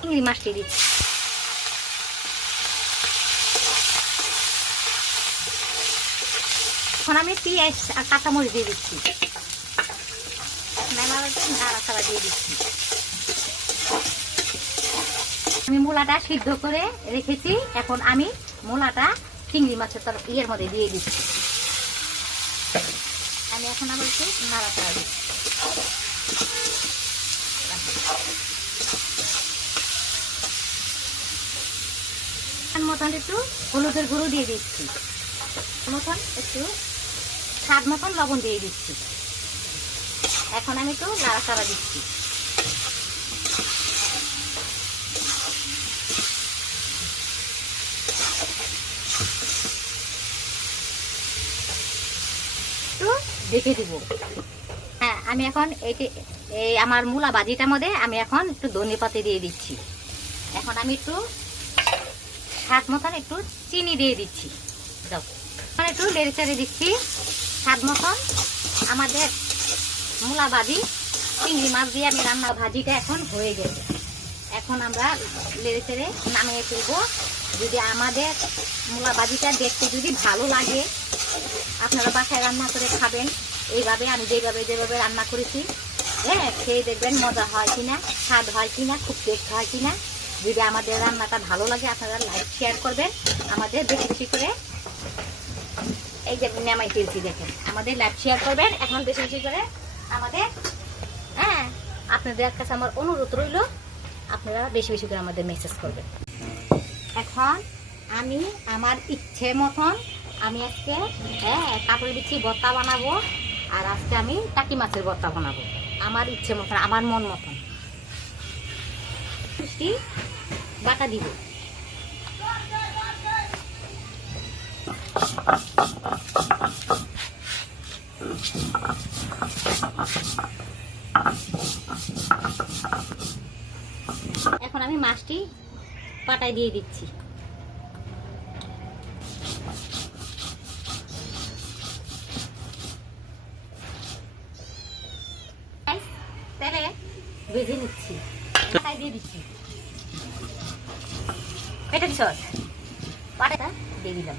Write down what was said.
চিংড়ি মাছটি দিচ্ছি। এখন আমি পেঁয়াজ আর কাঁচামরিচ দিয়ে দিচ্ছি। নাড়াচাড়া দিয়ে দিচ্ছি। আমি মূলাটা সিদ্ধ করে রেখেছি, এখন আমি মূলাটা চিংড়ি মাছের ইয়ের মধ্যে দিয়ে দিচ্ছি। আমি এখন আবার একটু নাড়াচাড়া দিচ্ছি। মতন একটু হলুদের গুঁড়ো দিয়ে দিচ্ছি, মতন একটু স্বাদ মতন লবণ দিয়ে দিচ্ছি। এখন আমি একটু নাড়াচাড়া দিচ্ছি। একটু দেখে দিব। হ্যাঁ, আমি এখন এই আমার মূলা ভাজিটার মধ্যে আমি এখন একটু ধনে পাতা দিয়ে দিচ্ছি। এখন আমি একটু স্বাদ মতন একটু চিনি দিয়ে দিচ্ছি। একটু নেড়ে চেড়ে দিচ্ছি স্বাদ মতন। আমাদের মূলা ভাজি চিংড়ি মাছ দিয়ে আমি রান্না ভাজিটা এখন হয়ে গেছে। এখন আমরা নেড়ে চেড়ে নামিয়ে ফেলবো। যদি আমাদের মূলা ভাজিটা দেখতে যদি ভালো লাগে, আপনারা বাসায় রান্না করে খাবেন এইভাবে, আমি যেভাবে রান্না করেছি। হ্যাঁ, খেয়ে দেখবেন মজা হয় কিনা, স্বাদ হয় কিনা, খুব টেস্ট হয় কিনা। যদি আমাদের রান্নাটা ভালো লাগে আপনারা লাইক শেয়ার করবেন আমাদের বেশি বেশি করে। এই যে নামাই ফেলছি দেখেন, আমাদের লাইক শেয়ার করবেন এখন বেশি বেশি করে আমাদের। হ্যাঁ, আপনাদের কাছে আমার অনুরোধ রইল, আপনারা বেশি বেশি করে আমাদের মেসেজ করবেন। এখন আমি আমার ইচ্ছে মতন আমি আজকে কাতল বিচি ভর্তা বানাবো, আর আজকে আমি টাকি মাছের ভর্তা বানাবো আমার ইচ্ছে মতন, আমার মন মতন। বাটা দিব। এখন আমি মাছটি পাটায় দিয়ে দিচ্ছি। তেলে ভেজে নিচ্ছি, পাটায় দিয়ে দিচ্ছি। এটা কি সস? পাটাটা দিয়ে দিলাম।